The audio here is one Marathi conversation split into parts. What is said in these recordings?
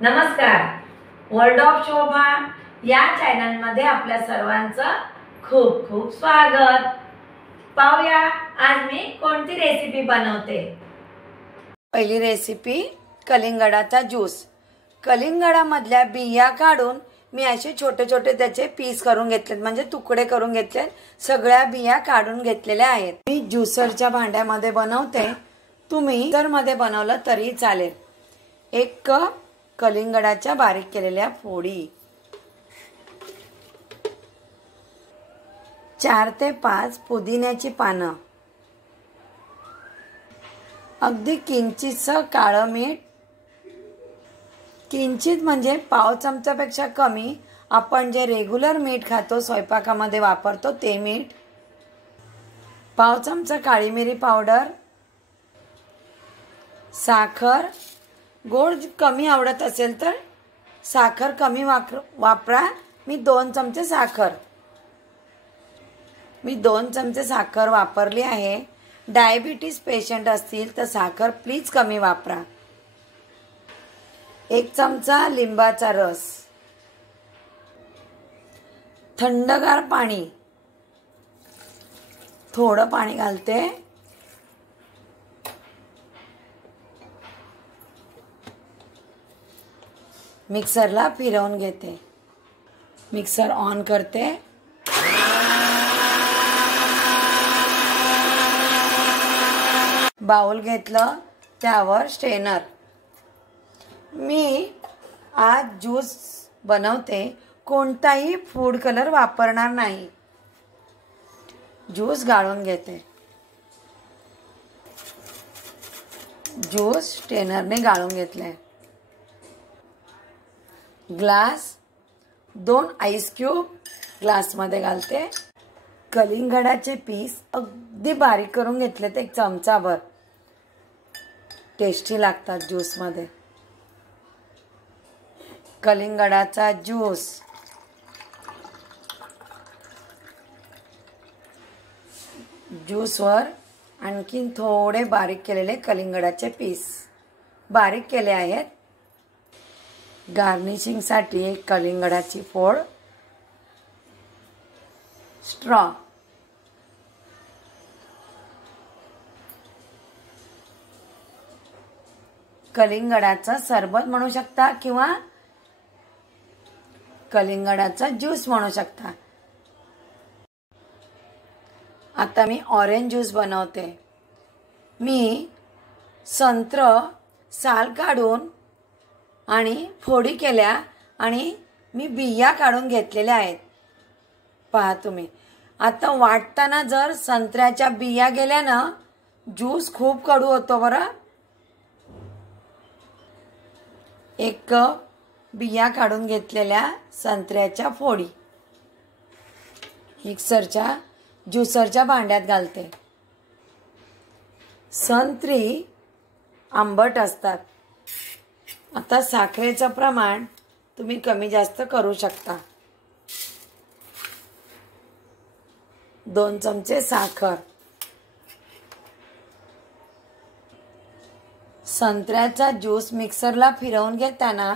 नमस्कार. वर्ल्ड ऑफ शोभा या चॅनल मध्ये आपल्या सर्वांचं खूप खूप स्वागत. पाहूया आज मी कोणती रेसिपी बनवते. पहिली रेसिपी कलिंगडाचा ज्यूस. कलिंगडामधल्या बिया काढून मी असे छोटे छोटे त्याचे पीस करून घेतलेत, म्हणजे तुकडे करून घेतलेत. सगळ्या बिया काढून घेतलेल्या आहेत. मी ज्युसरच्या भांड्यामध्ये बनवते, तुम्ही मिक्सरमध्ये बनवलं तरी चालेल. 1 कप कलिंगडाच्या बारीक केलेल्या फोडी, 4 ते 5 पुदिन्याची पानं, अगदी किंचितसं काळं मीठ, किंचित म्हणजे पाव चमचापेक्षा कमी आपण जे रेग्युलर मीठ खातो स्वयंपाकामध्ये वापरतो ते मीठ, पाव चमचा काळी मिरी पावडर, साखर. गोड कमी आवडत असेल तर साखर कमी वापरा. मी 2 चमचे साखर वापरली आहे. डायबिटीज पेशंट असतील तर साखर प्लीज कमी वापरा. 1 चमचा लिंबाचा रस, थंडगार पाणी, थोडं पाणी घालते. मिक्सरला फिरवून घेते. मिक्सर ऑन करते. बाउल घेतलं, त्यावर स्ट्रेनर. मी आज ज्यूस बनवते, कोणताही फूड कलर वापरणार नाही. ज्यूस गाळून घेते. ज्यूस स्ट्रेनरने गाळून घेतले. ग्लास, 2 आईस क्यूब ग्लासमध्ये घालते. कलिंगडाचे पीस अगदी बारीक करून घेतले, ते 1 चमचाभर. टेस्टी लागतात ज्यूसमध्ये. कलिंगडाचा ज्यूस. ज्यूसवर आणखीन थोडे बारीक केलेले कलिंगडाचे पीस बारीक केले आहेत. गार्निशिंगसाठी 1 कलिंगडाची फोड, स्ट्रॉ, कलिंगडाचा सरबत म्हणू शकता किंवा कलिंगडाचा ज्यूस म्हणू शकता. आता मी ऑरेंज ज्यूस बनवते. मी संत्र साल काढून आणि फोडी केल्या आणि मी बिया काढून घेतलेल्या आहेत. पहा तुम्ही. आता वाटताना जर संत्र्याच्या बिया गेल्या ना, ज्यूस खूप कडू होतो बरं. 1 कप बिया काढून घेतलेल्या संत्र्याच्या फोडी ज्युसरच्या भांड्यात घालते. संत्री आंबट असतात. आता साखरेचं प्रमाण तुम्ही कमी जास्त करू शकता. 2 चमचे साखर. संत्र्याचा ज्यूस मिक्सरला फिरवून घेताना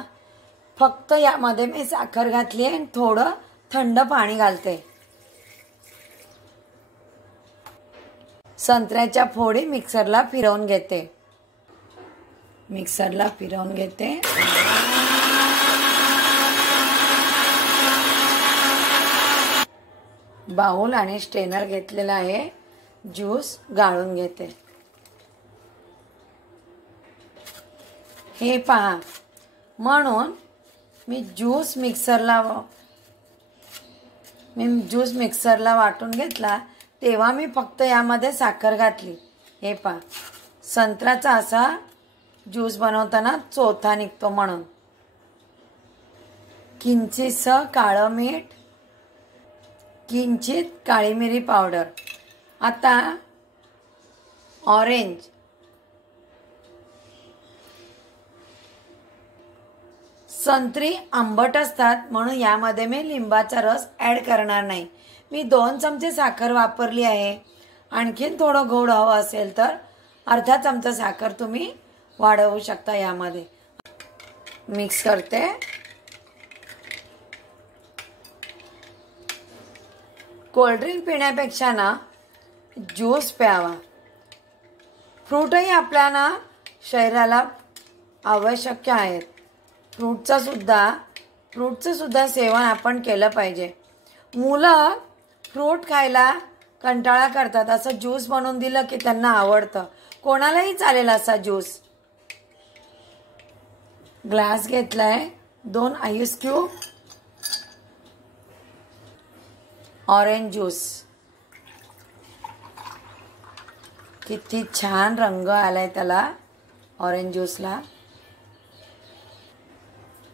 फक्त यामध्ये मी साखर घातली आणि थोडं थंड पाणी घालते. संत्र्याच्या फोडी मिक्सरला फिरवून घेते. बाउल आणि स्ट्रेनर घेतलेला आहे. ज्यूस गाळून घेते. हे पहा, म्हणून मी ज्यूस मिक्सरला वाटून घेतला तेव्हा मी फक्त यामध्ये साखर घातली. हे पहा, संत्र्याचा असा ज्यूस बनवताना चोथा निघतो म्हणून. किंचितसं काळं मीठ, किंचित काळी मिरी पावडर. आता ऑरेंज. संत्री आंबट असतात म्हणून यामध्ये मी लिंबाचा रस ॲड करणार नाही. मी 2 चमचे साखर वापरली आहे. आणखीन थोडं गोड हवं असेल तर अर्धा चमचा साखर तुम्ही वाढवू शकता यामध्ये. मिक्स करते. कोल्ड्रिंक पिण्यापेक्षा ना ज्यूस प्यावा. फ्रूटही आपल्याला शरीराला आवश्यक आहेत. फ्रूटचं सुद्धा सेवन आपण केलं पाहिजे. मुलं फ्रूट खायला कंटाळा करतात. असं ज्यूस बनवून दिलं की त्यांना आवडतं. कोणालाही चालेल असा ज्यूस. ग्लास घेतलाय, 2 आईस क्यूब, ऑरेंज ज्यूस. किती छान रंग आलाय त्याला ऑरेंज ज्यूसला.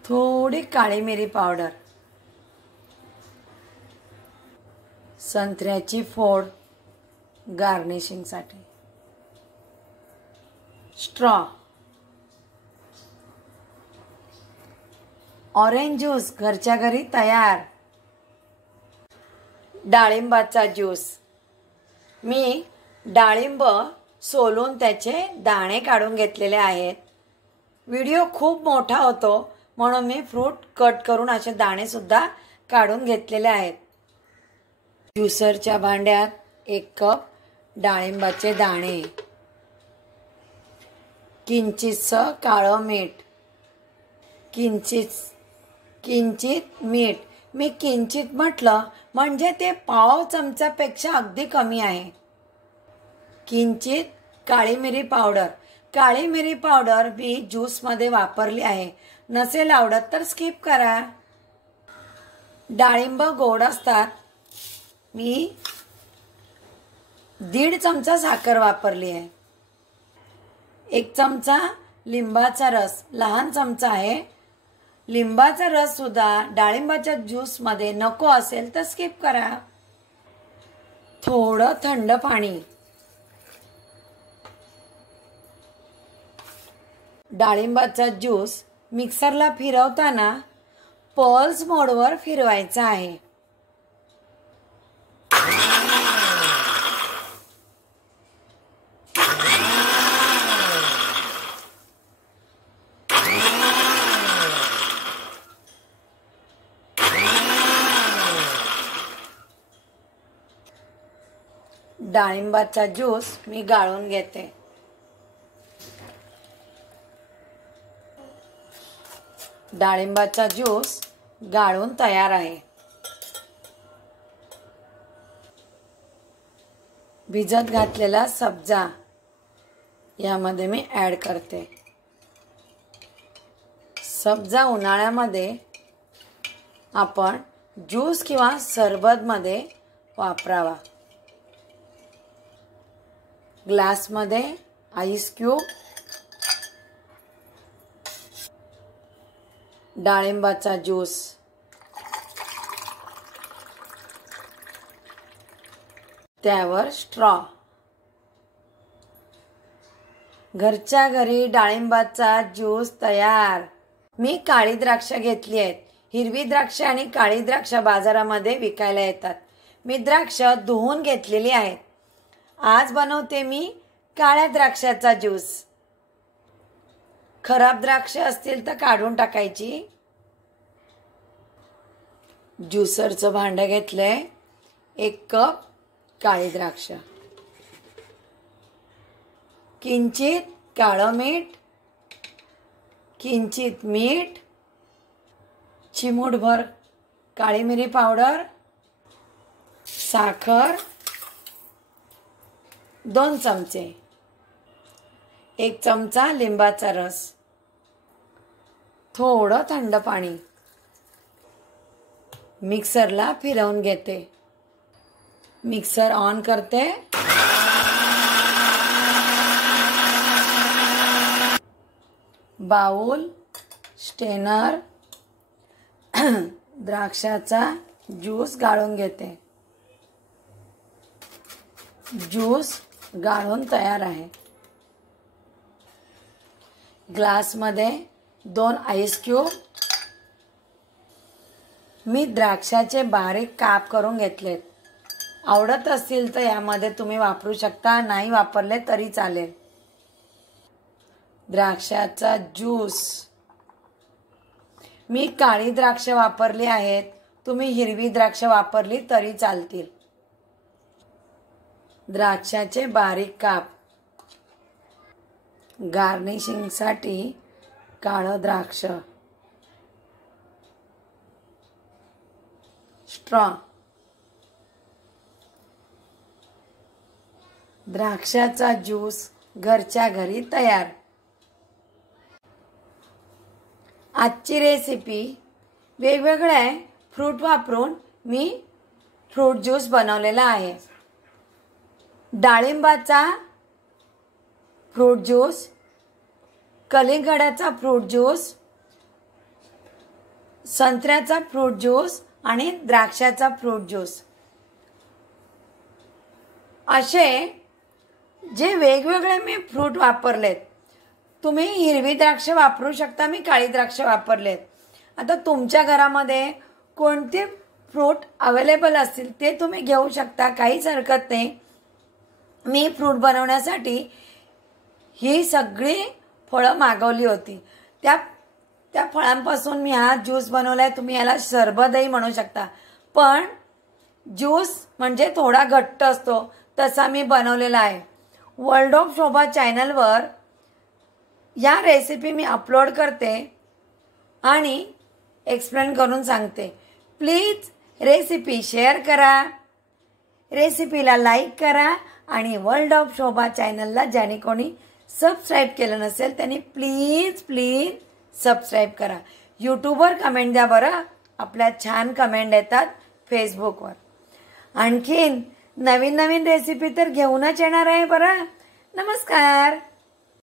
थोडी काळी मिरी पावडर, संत्र्याची फोड गार्निशिंगसाठी, स्ट्रॉ. ऑरेंज ज्यूस घरच्या घरी तयार. डाळिंबाचा ज्यूस. मी डाळिंब सोलून त्याचे दाणे काढून घेतलेले आहेत. व्हिडिओ खूप मोठा होतो म्हणून मी फ्रूट कट करून असे दाणे सुद्धा काढून घेतलेले आहेत. ज्युसरच्या भांड्यात 1 कप डाळिंबाचे दाणे, किंचितसं काळं मीठ, किंचित मीठ. मी किंचित म्हटलं म्हणजे ते पाव चमच्यापेक्षा अगदी कमी आहे. किंचित काळी मिरी पावडर. काळी मिरी पावडर मी ज्यूसमध्ये वापरली आहे. नसेल आवडत तर स्किप करा. डाळिंब गोड असतात. मी 1.5 चमचा साखर वापरली आहे. 1 चमचा लिंबाचा रस, लहान चमचा आहे. लिंबाचा रस सुद्धा डाळिंबाच्या ज्यूसमध्ये नको असेल तर स्किप करा. थोडं थंड पाणी. डाळिंबाचा ज्यूस मिक्सरला फिरवताना पल्स मोडवर फिरवायचा आहे. डाळिंबाचा ज्यूस मी गाळून घेते. डाळिंबाचा ज्यूस गाळून तयार आहे. भिजत घातलेला सब्जा यामध्ये मी ॲड करते. सब्जा उन्हाळ्यामध्ये आपण ज्यूस किंवा सरबतमध्ये वापरावा. ग्लासमध्ये आईस क्यूब, डाळिंबाचा ज्यूस, त्यावर स्ट्रॉ. घरच्या घरी डाळिंबाचा ज्यूस तयार. मी काळी द्राक्ष घेतली आहेत. हिरवी द्राक्ष आणि काळी द्राक्ष बाजारामध्ये विकायला येतात. मी द्राक्ष धुवून घेतलेली आहेत. आज बनवते मी काळ्या द्राक्षाचा ज्यूस. खराब द्राक्ष असतील तर काढून टाकायची. ज्युसरचं भांडं घेतलंय. 1 कप काळी द्राक्ष, किंचित काळं मीठ, किंचित मीठ, चिमूटभर काळी मिरी पावडर, साखर 2 चमचे, 1 चमचा लिंबाचा रस, थोडं थंड पाणी. मिक्सरला फिरवून घेते. मिक्सर ऑन करते. बाउल, स्टेनर, द्राक्षाचा ज्यूस गाळून घेते. ज्यूस गाळून तयार आहे. ग्लासमध्ये 2 आईस क्यूब. मी द्राक्षाचे बारीक काप करून घेतलेत. आवडत असतील तर यामध्ये तुम्ही वापरू शकता, नाही वापरले तरी चालेल. द्राक्षाचा ज्यूस मी काळी द्राक्ष वापरली आहेत, तुम्ही हिरवी द्राक्ष वापरली तरी चालतील. द्राक्षाचे बारीक काप. गार्निशिंगसाठी काळं द्राक्ष. स्ट्रॉ. द्राक्षाचा ज्यूस घरच्या घरी तयार. आजची रेसिपी वेगवेगळे फ्रूट वापरून मी फ्रूट ज्यूस बनवलेला आहे. डाळिंबाचा फ्रूट ज्यूस, कलिंगडाचा फ्रूट ज्यूस, संत्र्याचा फ्रूट ज्यूस आणि द्राक्षाचा फ्रूट ज्यूस. असे जे वेगवेगळे मी फ्रूट वापरलेत. तुम्ही हिरवी द्राक्ष वापरू शकता, मी काळी द्राक्ष वापरलेत. आता तुमच्या घरामध्ये कोणते फ्रूट अवेलेबल असतील ते तुम्ही घेऊ शकता, काहीच हरकत नाही. मी फ्रूट बनवण्यासाठी ही सगळी फळं मागवली होती. त्या फळांपासून मी हा ज्यूस बनवलाय. तुम्ही याला सरबतही म्हणू शकता, पण ज्यूस म्हणजे थोडा घट्ट असतो तसा मी बनवलेला आहे. वर्ल्ड ऑफ शोभा चॅनलवर या रेसिपी मी अपलोड करते आणि एक्सप्लेन करून सांगते. प्लीज रेसिपी शेअर करा, रेसिपीला लाईक करा आणि वर्ल्ड ऑफ शोभा चॅनलला ज्याने कोणी सबस्क्राईब केलं नसेल त्यांनी प्लीज सबस्क्राईब करा. यूट्यूबवर कमेंट द्या बरं, आपल्या छान कमेंट येतात फेसबुकवर. आणखीन नवीन रेसिपी तर घेऊनच येणार आहे बरं. नमस्कार.